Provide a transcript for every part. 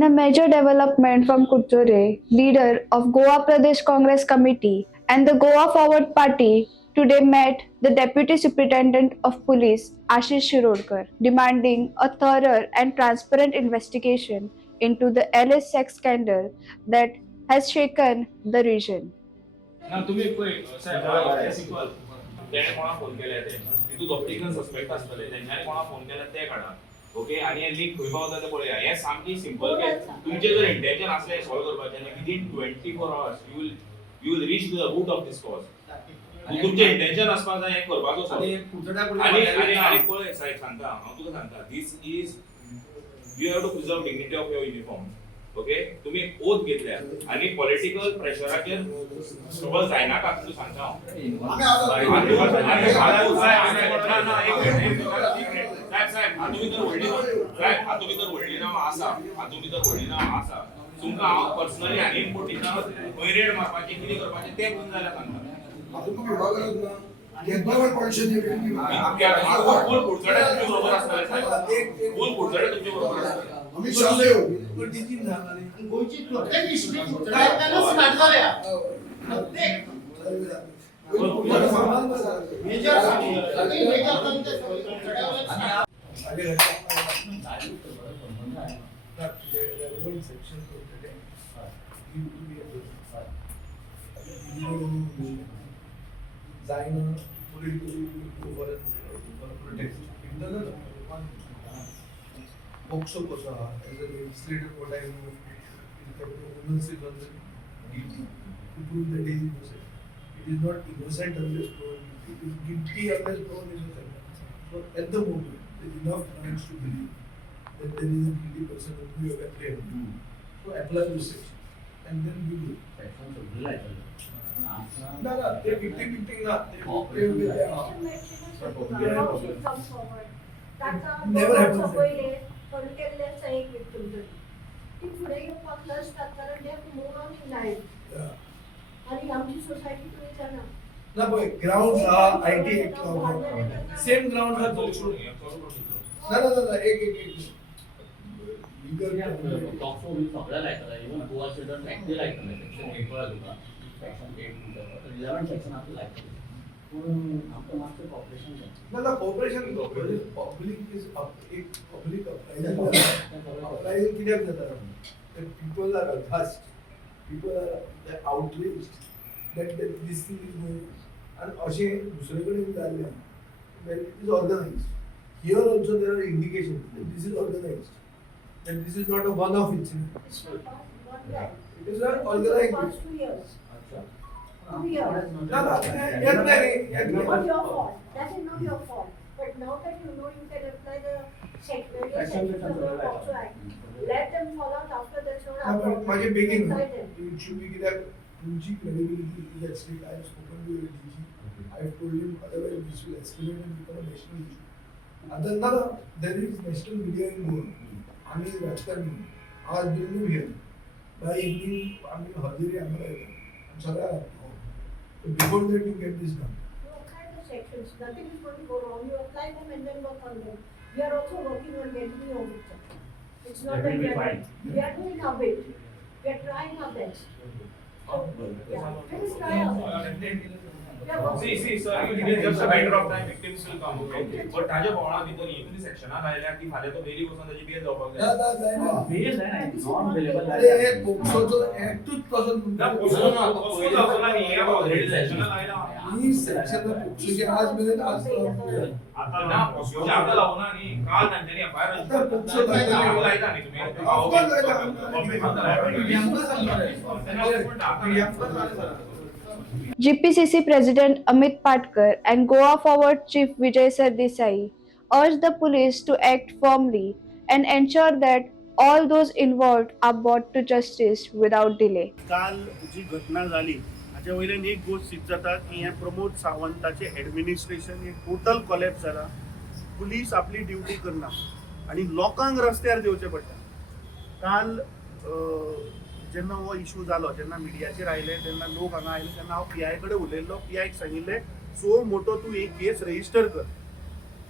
In a major development from Kuchore, leader of Goa Pradesh Congress Committee and the Goa Forward Party today met the Deputy Superintendent of Police Ashish Shirodkar, demanding a thorough and transparent investigation into the LS sex scandal that has shaken the region. ना तुम्ही पळय साहेब simple तेणे कोणा phone केले ते तितून optical suspect आसतले तेंच्यानी कोणा फोन केला ते काढा ओके आणि हे लिंक खंय पावता ते पळया हे सामकी सिंपल केस तुमचे जर इंटेंशन आसले सॉल्व करपाचें within 24 hours you will reach to the root of this cause तुमचे इंटेंशन आसपाक जाय हे करपाचो आणि पळय साहेब सांगता हांव तुका सांगता this is you have to preserve dignity of your uniform okay तुम्ही ओथ घेतल्या आणि पॉलिटिकल प्रेशराचेर स्ट्रगल जायनाका तुका सांगता हातून भितर व्हडली नांवां आसा तुमकां हांव पर्सनली आनी इनपूट दिता खंय रेड मारपाचें कितें करपाचें तें करून जाल्यार सांगता गवर्नमेंट पॉलिसी फुल पुडचडे तुमचे बरोबर आसतले साहेब फुल पुडचडे तुमचे बरोबर आसतले आम्ही शालेव पण तिची झाली गोयची प्रत्येक इश्यू प्रयत्नानं स्टार्ट झाल्या प्रत्येक मेजर जायना Boxo Kosa, as a legislator, what I know, is that the women's is on the duty to prove that he is innocent. It is not innocent unless proven guilty. It is guilty unless proven innocent. So at the moment, there is enough grounds to believe that there is a guilty person whom we have apprehended. So apply this section. And then we will. No, they are victim not. Never happens. केल्ल्याचा एक victim तरी ती पुढे येऊन पकडलं असतात कारण ते move on in life आणि आमची सोसायटी तुम्ही जाणा ना बघ ग्राउंड हा आयटी एक्ट लागू सेम ग्राउंड हा बोलतो ना एक लीगल टॉक्सो विल सगळ्या लायकला इवन गोवा स्टुडंट ऍक्टिव्ह लायकला सेक्शन 8 वर आला सेक्शन 8 11 सेक्शन आपलं लायकला आपलं मास्टर कॉर्पोरेशन ना कॉर्पोरेशन पब्लिक इज एक पब्लिक अपरायझिंग कित्याक जाता people are aghast people are outraged that this thing is going आणि अशें दुसरे कडेन जाल्लें when it is organised here also there are indications that this is organised that this is not a one off incident it is not organised No, not your fault. That is not your fault. But now that you know, you can apply the section of the POCSO Act. Let them fall out after the show. माझे begging it should be that तुमची credibility is at stake. I have spoken to your DG. I have told him otherwise this will escalate and become a national issue. Other than there is national media in Goa. आम्ही राजकारणी आज दोन here. By evening आम्ही हजेरी आम्हाला येतात सगळ्या So before that you get this done. You apply the sections. Nothing is going to go wrong. You apply them and then work on them. We are also working on getting the auditor. It's not that we are doing our bit. We are trying our best. So, yeah, please try our best. See, sir, it is just a matter of time. Victims will come, okay? But ताज्या बोळा भितर इतली सेक्शनां लायल्या की फाल्यां तो Bailey वचून ताची bell जावपाक जाय. बेल जाय नॉन अवेलेबल अरे पोक्सोचो ऍक्टूच तसो ना पोसो जावना नी हे ऑलरेडी सेक्शनां लायला. ही सेक्शन पोक्सोची आज मेरेन आज आता ना पोसो आता लावना नी काल तांच्यानी एफआयआर आता पोक्सो लायता नी तुम्ही. GPCC President Amit Patkar and Goa Forward Chief Vijay Sardesai urged the police to act firmly and ensure that all those involved are brought to justice without delay. काल जी घटना झाली हाच्या वयल्यान एक गोष्ट सिद्ध जाता की हे प्रमोद सावंताचे ऍडमिनिस्ट्रेशन हे टोटल कॉलॅप्स जाला पुलीस आपली ड्युटी करना आणि लोकांक रस्त्यार देवचे पडटा काल जेन्ना हो इशू जालो जेन्ना मिडियाचेर आयले तेन्ना लोक हांगा आयले तेन्ना हांव PI कडेन उलयल्लो PIक सांगिल्लें सो मोटो तूं एक केस रजिस्टर कर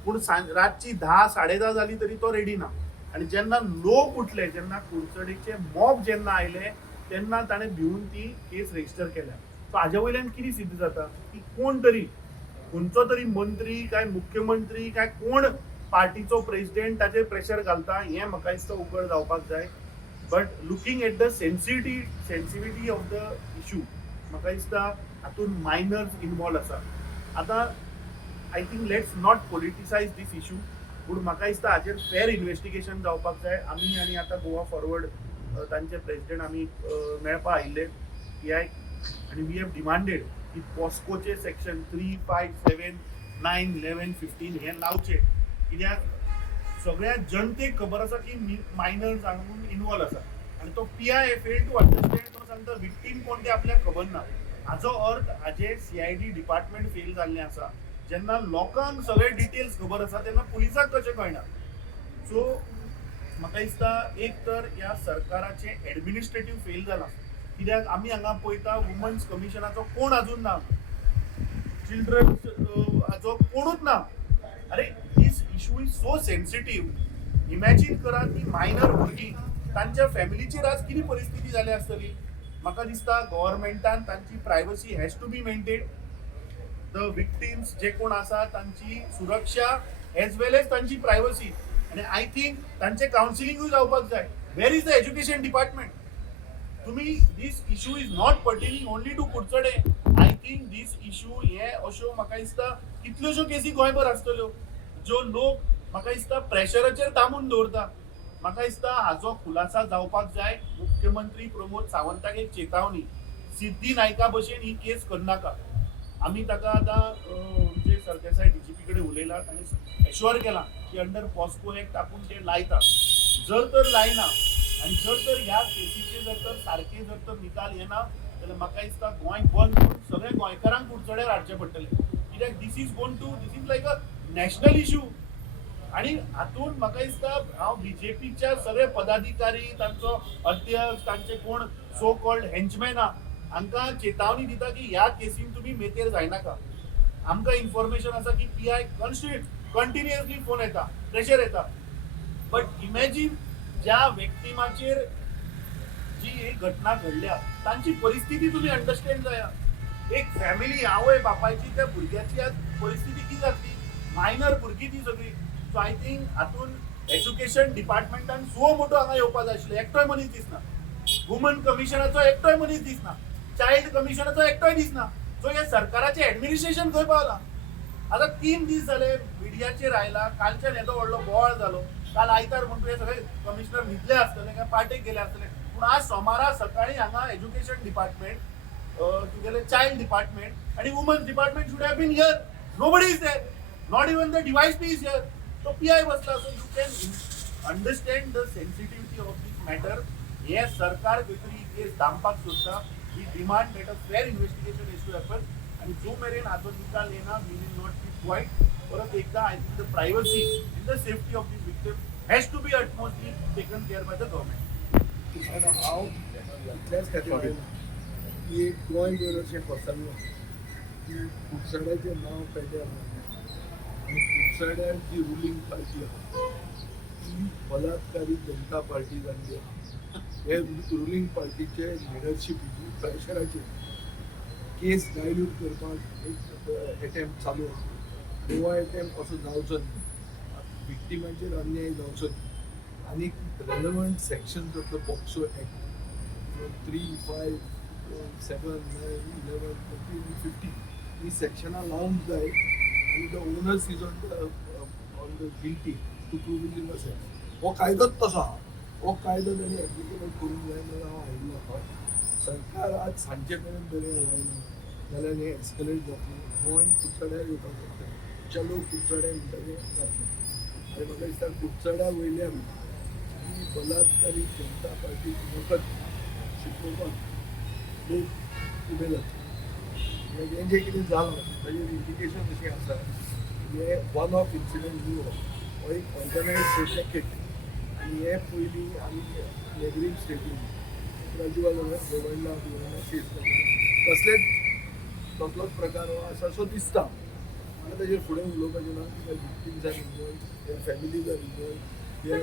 पूण रातची 10 10:30 जाली तरी तो रेडी ना आणि जेन्ना लोक उठले, जेन्ना कुडचडेचे मॉब जेन्ना आयले तेन्ना ताणें भिवून ती केस रजिस्टर केल्या. सो हाज्या वयल्यान कितें सिद्ध जाता की कोण तरी खंयचो तरी मंत्री काय मुख्यमंत्री काय कोण पार्टीचो प्रेसिडेंट ताचेर प्रेशर घालता हें म्हाका दिसता उघड जावपाक जाय. But looking at the sensitivity of the issue म्हाका दिसता हातून मायनर्स इन्वॉल्व आसा. आतां I think let's not politicise this issue, पूण म्हाका दिसता हाचेर फेर इन्व्हेस्टिगेशन जावपाक जाय. आमी आनी आतां गोवा फॉरवर्ड तांचे प्रेसिडेंट आमी मेळपा आयिल्ले PI आनी वी हॅव डिमांडेड की पॉस्कोचे सेक्शन 3, 5, 7, 9, 11, 15 हे लावचे, कित्याक सगळ्या जनतेक खबर आसा की मायनर्स हांगून इन्वॉल्व आसा. आनी तो PI फेल टू अंडरस्टँड, तो सांगता विक्टीम कोण ते आपल्याक खबर ना. हाचो अर्थ हाजे CID डिपार्टमेंट फेल जाल्लें आसा. जेन्ना लोकांक सगळे डिटेल्स खबर आसा तेन्ना पुलिसाक कशें कळना. सो म्हाका दिसता एक तर ह्या सरकाराचे एडमिनिस्ट्रेटिव्ह फेल जाला, कित्याक आमी हांगा पळयता वुमन्स कमिशनाचो कोण अजून ना, चिल्ड्रन हाचो कोणूच ना. अरे this issue is so sensitive. Imagine करा ती मायनर भुरगीं तांच्या फॅमिलीचेर आज कितें परिस्थिती जाली आसतली. म्हाका दिसता गव्हर्मेंटान तांची privacy has to be maintain. The victims जे कोण आसा तांची सुरक्षा एज वेल एज तांची प्रायवसी. आणि आय थिंक तांचे कावन्सिलिंगूय जावपाक जाय. Where is the education department? तुम्ही this issue is not pertaining only to Kudchade. I think this issue हे अश्यो म्हाका दिसता कितल्योश्यो केसी गोंयभर आसतल्यो ज्यो लोक म्हाका दिसता प्रेशराचेर थांबून दवरता. म्हाका दिसता हाचो खुलासा जावपाक जाय. मुख्यमंत्री प्रमोद सावंताक एक चेतावणी, सिद्धी नायका भशेन ही केस करनाका. आमी ताका आतां जे सरदेसाय DGP कडेन उलयला, ताणें एश्युअर केला की अंडर पॉस्को एक्ट आपूण ते लायता. जर तर लायना आनी जर तर ह्या केसीचे जर तर सारके जर तर निकाल येना जाल्यार म्हाका दिसता गोंय बंद करून सगळे गोंयकारांक कुडचड्यार हाडचे पडटले. कित्याक this is like a national issue. आणि हातून म्हाका दिसता हांव BJPच्या सगळे पदाधिकारी, तांचो अध्यक्ष, तांचे कोण सो कॉल्ड हेंचमॅन हांकां चेतावणी दिता की ह्या केसीन तुमी मेतेर जायनाका. आमकां इन्फॉर्मेशन आसा की PI कंटिन्युअसली फोन येता, प्रेशर येता. बट इमॅजिन ज्या व्यक्तिमाचेर जी ही घटना घडल्या तांची परिस्थिती तुम्ही अंडरस्टँड जाया. एक फॅमिली आवय बापायची त्या भुरग्याची आज परिस्थिती किती जातली, मायनर भुरगीं ती सगळी. सो आय थिंक हातून एज्युकेशन डिपार्टमेंटान सुओ मोठो हांगा येवपाक जाय आशिल्लो. एकटोय मनीस दिसना. वुमन कमिशनाचो एकटोय मनीस दिसना. चायल्ड कमिशनाचो एकटोय दिसना. सो हे सरकाराचे एडमिनिस्ट्रेशन खंय पावला. आता 3 दीस जाले मिडियाचेर आयला. कालच्यान येदो व्हडलो बोवाळ जालो. काल आयतार म्हणून हे सगळे कमिशनर न्हिदले आसतले काय पार्टेक गेले आसतले. पूण आज सोमारा सकाळी हांगा एज्युकेशन डिपार्टमेंट, तुगेले चायल्ड डिपार्टमेंट आणि women's department should have been here. Nobody is there. Not even the DYSP is here. तो PI बसला. So you can understand the sensitivity of this matter. हे सरकार खंय तरी केस दामपाक सोदता. ही demand that a fair investigation is to happen. आणि जो मेरेन हाचो निकाल येना we will not be quiet. परत एकदा I think the privacy in the safety of this victim has to be utmostly taken care by the government. हांव इतल्याच खातीर आयला की गोंय जर अशें पसरलो की कुडचड्याचें नांव पेड्ड्यार आनी कुडचड्यार जी रुलींग पार्टी आहा ती बलात्कारी जनता पार्टी जाल्ली आहा. हे रुलींग पार्टीचे लिडरशीप प्रेशराचेर केस डायल्यूट करपाक एक एटेम्प्ट चालू आसा. गोवा एटेम्प्ट असो जावचो न्ही. विक्टिमाचेर अन्याय जावचो न्ही. आनी relevant sections of the POCSO act 3, 5, 7, 9, 11, 13, 15 ही सेक्शनां लावंक जाय. आनी the onus is on the guilty to prove innocent. हो कायदोच तसो आहा. हो कायदो ताणी एप्लिकेबल करूंक जाय म्हणून हांव आयिल्लो आहा. सरकार आज सांजे मेरेन बरें लायना जाल्यार हें एस्केलेट जातलें. गोंय कुडचड्यार येवपाक जातलें. चलो कुडचड्या म्हणटलें जातलें. आनी म्हाका दिसता कुडचड्या वयल्यान ही बलात्कारी जनता पार्टी वखद शिकोवपाक लोक उबे जातले. हें जें कितें जालां ताजेर इंडिकेशन अशें आसा हे वन ऑफ इन्सिडंट न्यू. हो एक ऑर्गनायज रॅकेट. आनी हे पयलीं आमी नेबरींग स्टेटीन राजूवा गोवंडा केस तसलोच प्रकार हो आसा असो दिसता. म्हाका ताजेर फुडें उलोवपाचें ना. कित्याक victims are involve, their families are involve. their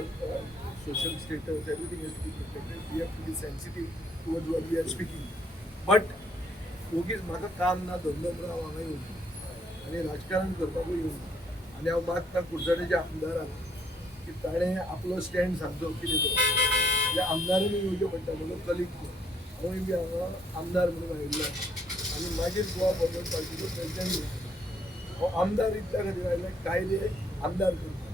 social status, everything has to be protected. We have to be sensitive towards what we are speaking. But ओगीच म्हाका काम ना धंदो ना हांगा येवन आनी राजकारण करपाकूय येवन आनी हांव मागता कुडचड्याच्या आमदारांक की ताणें आपलो स्टँड सांगचो कितें तो त्या आमदारांनी येवचें पडटा म्हजो कलीग हांवूय बी हांगा आमदार म्हणून आयिल्लो आनी मागीर गोवा फॉरवर्ड पार्टीचो प्रेसिडेंट हो आमदार इतल्या खातीर आयला कायदे आमदार करता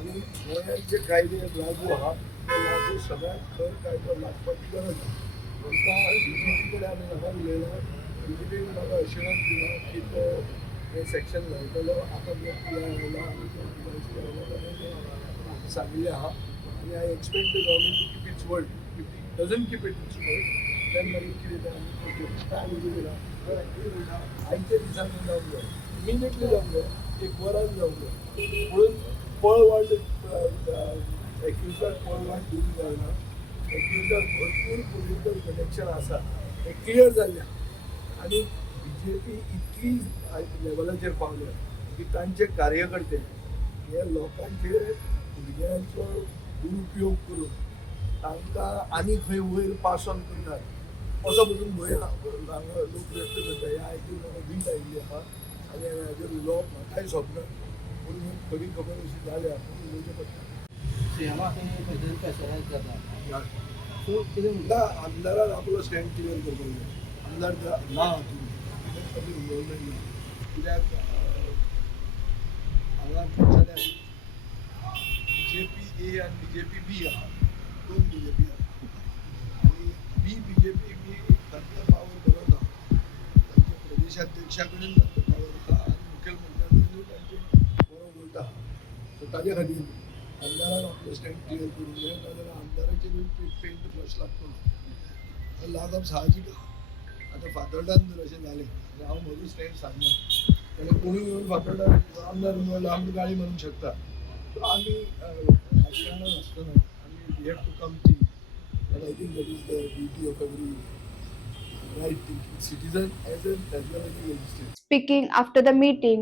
आनी गोंयांत जे कायदे लागू आहा ते लागू सगळ्यांक खर कायदो लागपाची गरज आहा तांकां BJP कडेन आमी हांगा उलयला BJPन म्हाका अश्युरन्स दिला की तो हे सेक्शन घालतलो आतां आयला आनी सांगिल्लें आहा आनी I expect the government to keep its word if it doesn't keep its word then मागीर कितें तें आमी काय उलयला आयच्या दिसान जावंक जाय इमिडिएटली जावंक जाय एक वरान जावंक जाय म्हणून पळवाट एक्युजाक पळवाट दिवंक जायना एक्युजाक भरपूर पॉलिटिकल कनेक्शन आसा हें क्लियर जाल्लें आनी BJP इतली लेवलाचेर पावल्या की तांचे कार्यकर्ते हे लोकांचे भुरग्यांचो दुरुपयोग करून तांकां आनी खंय वयर पास ऑन करतात असो म्हणून गोंयांत हांगा लोक व्यक्त करता हे आयकून म्हाका वीट आयिल्ली आहा आनी हाजेर उलोवप म्हाकाय स्वप्न पूण खरी खबर अशी जाल्या पूण उलोवचें पडटा सो कितें म्हणटा आमदारान आपलो स्टँड क्लियर करपाक जाय आमदार ना हातून कित्याक खातीर उलोवंक ना कित्याक हांगा कुडचड्यार BJP A आनी BJP B आहा दोन BJP आहा आनी BJP बी तांचो पावर बरो ना तांचे प्रदेशाध्यक्षा कडेन तांचो पावर आहा आनी मुखेलमंत्र्या कडेनूय तांचे बरो वोट आहा सो ताजे खातीर आमदारान आपलो स्टँड क्लियर करूंक जाय नाजाल्यार आमदाराचेरूय पेंट ब्रश लागतो ना लागप साहजीक आहा आतां फातोर्डान जर अशें जालें जाल्यार हांव म्हजो स्टँड सांगना जाल्यार कोणूय येवन फातोर्डान आमदार म्हणून आमकां गाळी मारूंक शकता सो आमी राजकारणांत आसतना आमी we have to come think and I think that is the duty of every right thinking citizen as well as legislator. Speaking after the meeting,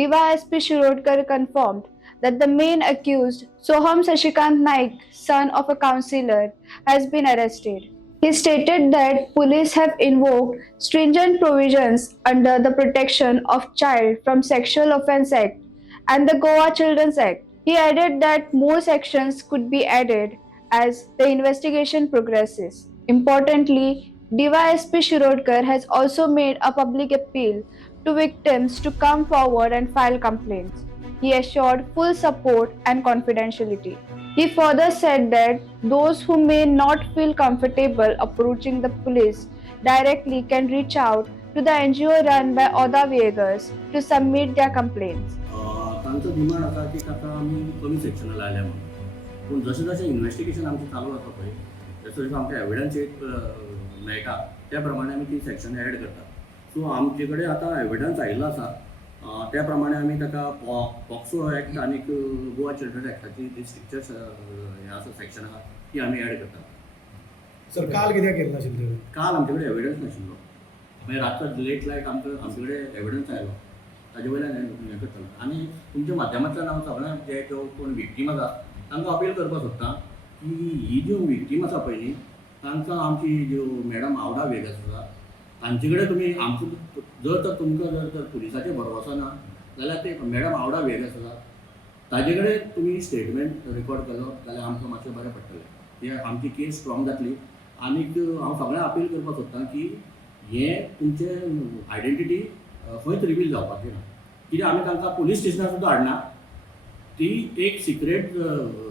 DYSP Shirodkar confirmed that the main accused, Soham Sashikant Naik, son of a councillor, has been arrested. He stated that police have invoked stringent provisions under the Protection of Child from Sexual Offence Act and the Goa Children's Act. He added that more sections could be added as the investigation progresses. Importantly, DYSP Shirodkar has also made a public appeal to victims to come forward and file complaints. He assured full support and confidentiality. He further said that those who may not feel comfortable approaching the police directly can reach out to the NGO run by Oda Viegas to submit their complaints. तांचो demand आसा की ताका आमी कमी सेक्शनां लायल्या म्हणून पूण जशें जशें इन्वेस्टिगेशन आमचें चालू आसा पळय जसो जसो आमकां एविडन्स मेळटा त्या प्रमाणे आमी ती सेक्शन एड करता सो आमचे कडेन आतां एविडन्स आयिल्लो आसा त्या प्रमाणे आमी ताका पॉक्सो एक्ट आनी गोवा चिल्ड्रन एक्टाची जी स्ट्रिक्चर हें आसा सेक्शन आसा ती आमी एड करता. सर काल कित्याक केल्लो नाशिल्लें काल आमचे कडेन एविडन्स नाशिल्लो मागीर रातचो लेट लायट आमचे कडेन एविडन्स आयलो ताजे वयल्यान हें करतलो आनी तुमच्या माध्यमांतल्यान हांव सगळ्यांक जे कोण विक्टीम आसा तांकां अपील करपाक सोदतां की ही ज्यो विक्टीम आसा पळय न्ही तांकां आमची ज्यो मॅडम आवडा वेगस आसा तांचे कडेन तुमी आमचो जर तर तुमकां जर तर पुलिसाचेर भरवंसो ना जाल्यार ते मॅडम आवडा वेगस आसा ताजे कडेन तुमी स्टेटमेंट रिकॉर्ड केलो जाल्यार आमकां मातशें बरें पडटलें ते आमची केस स्ट्रॉंग जातली आनीक हांव सगळ्यांक अपील करपाक सोदतां की हें तुमचें आयडेंटिटी खंयच रिवील जावपाचें ना कित्याक आमी तांकां पुलीस स्टेशनार सुद्दां हाडना ती एक सिक्रेट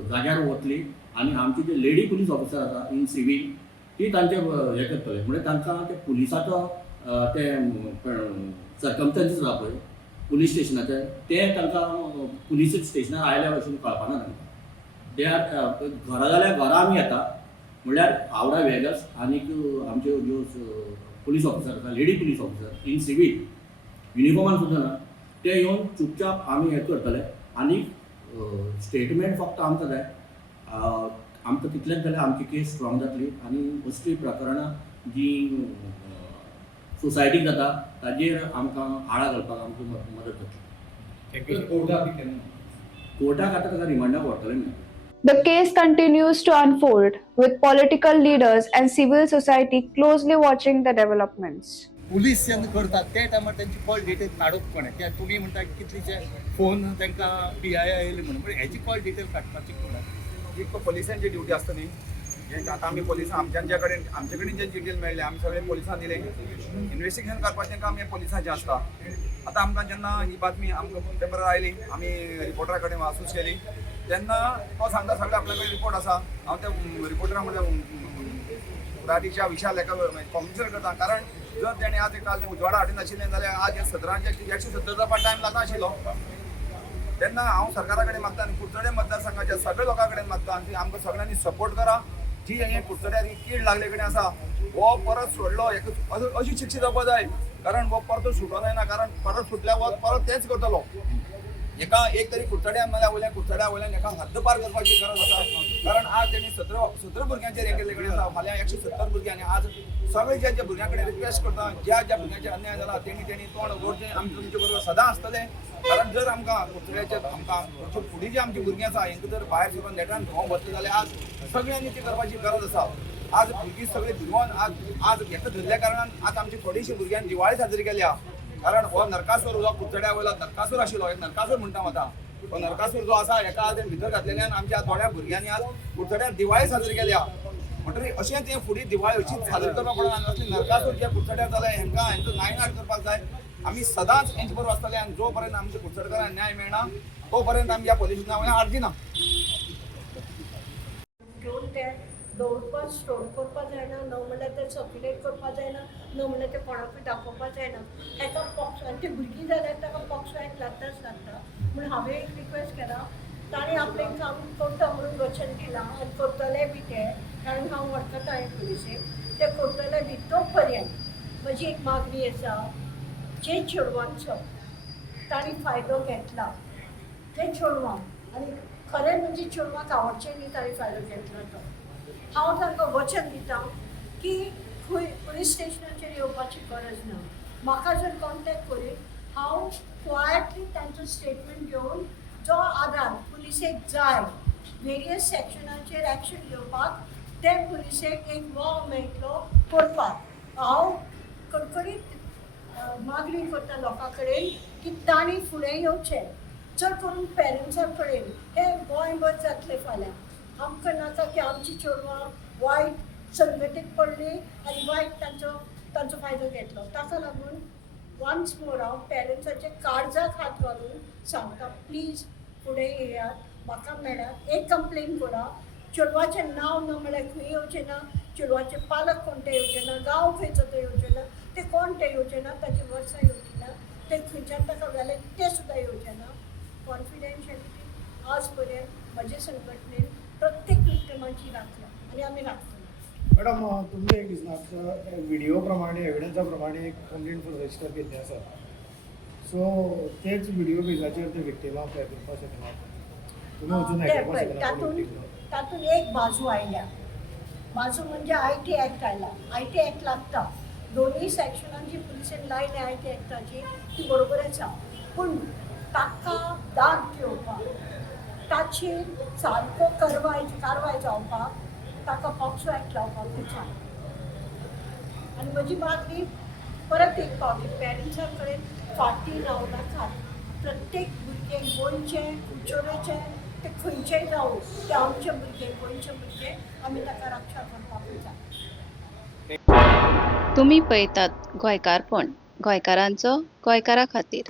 जाग्यार वतली आनी आमची जे लेडी पुलीस ऑफिसर आसा इन सिवील ती तांचे हें करतले म्हणजे तांकां ते पुलिसाचो ते सर्कमस्टन्सीस आसा पळय पुलीस स्टेशनाचे ते तांकां पुलीस स्टेशनार आयल्या भशेन कळपाना तांकां ते घरा जाल्यार घरा आमी येता म्हणल्यार आवडा वेगस आनीक आमच्यो ज्यो पुलीस ऑफिसर आसा lady police officer in civil युनिफॉर्मान सुद्दां ना ते येवन चुपचाप आमी हें करतले आनीक स्टेटमेंट फक्त आमकां जाय आमकां तितलेंच जाल्यार आमची केस स्ट्रॉंग जातली आनी असली प्रकरणां जी सोसायटीक जाता ताजेर आमकां आळा घालपाक आमकां मदत जातली. कोर्टाक कोर्टाक आतां ताका रिमांडाक व्हरतले न्ही. The case continues to unfold, with political leaders and civil society closely watching the developments. Police जेन्ना करतात त्या टायमार त्यांची कॉल डिटेल काडप कोणें त्या तुमी म्हणटा कितलीचे फोन तांकां PI येयले म्हणून पण हेची कॉल डिटेल काडपाची कोणाक एक पोलिसांची ड्युटी आसता न्ही जें आतां आमी पोलिसां आमचे कडेन जे डिटेल मेळ्ळे आमी सगळे पोलिसांक दिले इन्वेस्टिगेशन करपाचें काम हे पोलिसांचें आसता आतां आमकां जेन्ना ही बातमी आमकां पेपरार आयली आमी रिपोर्टरा कडेन वासूस केली तेन्ना तो सांगता सगळे आपल्या कडेन रिपोर्ट आसा हांव त्या रिपोर्टरा म्हणजे रातीच्या विशाल हेका कॉम्युनिकेट करता कारण जर तेणें आज काल उजवाडा हाडून नाशिल्लें जाल्यार आज 170चा टायम जाता आशिल्लो तेन्ना हांव सरकारा कडेन मागता आनी कुडचडे मतदारसंघाच्या सगळ्या लोकां कडेन मागता आनी आमकां सगळ्यांनी सपोर्ट करा जी हे कुडचड्यार ही कीड लागले कडेन आसा हो परत सोडलो अशी शिक्षा जावपा जाय कारण हो परत सुटो जायना कारण परत सुटल्या हो परत तेच करतलो एका एक तरी कुडचड्यान नाल्यार वयल्यान एका हद्द पार करपाची गरज आसा कारण आज तेणी 17 भुरग्यांचेर हे केल्ले कडेन आसा फाल्यां 170 भुरगीं आनी आज सगळे ज्या भुरग्यां कडेन रिक्वेस्ट करता ज्या भुरग्यांचेर अन्याय जाला तेणी तोंड उगडचें आमी तुमचे बरोबर सदां आसतले कारण जर आमकां कुडचड्याचे आमकां फुडें जी आमची भुरगीं आसा हेंका जर भायर सरून नेटान घोव बसले जाल्यार आज सगळ्यांनी ती करपाची गरज आसा आज भुरगीं सगळीं भिवून आज हेका धरल्या कारणान आज आमची थोडीशीं भुरग्यांनी दिवाळी साजरी केल्या कारण हो नरकासूर जो कुडचड्या वयलो नरकासूर आशिल्लो एक नरकासूर म्हणटा आतां तो नरकासूर जो आसा हेका आज भितर घातलेल्यान आमच्या थोड्या भुरग्यांनी आज कुडचड्यार दिवाळी साजरी केल्या म्हणटरी अशें तें फुडें दिवाळी अशीच साजरी करपाक पडना असले नरकासूर जे कुडचड्यार जाले हेंचो नायनाट करपाक जाय आमी सदांच हेंचे बरोबर आसतले आनी जो पर्यंत आमच्या कुडचडकारांक न्याय मेळना तो पर्यंत आमी ह्या पोलिसांच्या वयल्यान आडजिना घेवन ते दवरपाक स्टोर करपाक जायना न म्हणल्यार ते सर्क्युलेट करपाक जायना न म्हणल्यार ते कोणाकूय दाखोवपाक जायना हेका पॉक्स आनी ती भुरगीं जाल्यार ताका पॉक्सो एक्ट लागताच लागता म्हूण हांवें एक रिक्वेस्ट केला ताणें आपलें काम करता म्हणून वचन दिलां आनी करतले बी ते कारण हांव वळखता हे पुलिसेक ते करतले बी तो पर्यंत म्हजी एक मागणी आसा जे चेडवांचो ताणें फायदो घेतला ते चेडवां आनी खरें म्हणजे चेडवांक आवडचें न्ही ताणें फायदो घेतला तो हांव तांकां वचन दितां की खंय पुलीस स्टेशनाचेर येवपाची गरज ना म्हाका जर कॉन्टेक्ट करीत हांव क्वायटली तांचो स्टेटमेंट घेवन जो आधार पुलिसेक जाय वेरियस सेक्शनाचेर एक्शन घेवपाक ते पुलिसेक एक वाव मेळटलो करपाक हांव कडकडीत मागणी करता लोकां कडेन की तांणी फुडें येवचें चड करून पेरंट्सां कडेन हे गोंयभर जातलें फाल्यां आमकां नाका की आमची चेडवां वायट संगतीक पडली आनी वायट तांचो फायदो घेतलो ताका लागून वन्स मोर हांव पेरंट्साचे काळजाक हात घालून सांगता प्लीज फुडें येयात म्हाका मेळात एक कंप्लेन करा चेडवाचें नांव न म्हळ्यार खंय येवचें ना चेडवाचे पालक कोण ते येवचे ना गांव खंयचो तो येवचे ना ते कोण ते येवचे ना ताची वर्सां येवची ना ते खंयच्यान ताका व्हेले ते सुद्दां येवचे ना कॉन्फिडेन्शियलिटी आज पर्यंत म्हजे संघटनेन प्रत्येक विक्टिमांची राखल्या आनी आमी राखतले मॅडम तुम्ही एक दिसना व्हिडिओ प्रमाणे एविडन्सा प्रमाणे एक कंप्लेंट रजिस्टर केल्ली आसा सो तेच व्हिडिओ बेजाचेर ते विक्टिमाक अप्लाय करपाक शकना तुमी वचून आयकपाक शकना तातूंत एक बाजू आयल्या बाजू म्हणजे IT एक्ट आयला IT एक्ट लागता दोनूय सेक्शनांची पुलिसेन लायल्या IT एक्टाची ती बरोबर आसा पूण ताका दाग घेवपाक ताचेर सारको कारवाय जावपाक ताका पॉक्सो एक्ट लावपाक जाय आनी म्हजी मागणी परत एक पावटी पेरंट्सां कडेन फाटीं रावं नाकात प्रत्येक भुरगें गोंयचे कुडचडेचे ते खंयचेय जावं ते आमचे भुरगे गोंयचे भुरगे आमी ताका रक्षा करपाक जाय तुम्ही पळयतात गोंयकारपण गोंयकारांचो गोंयकारा खातीर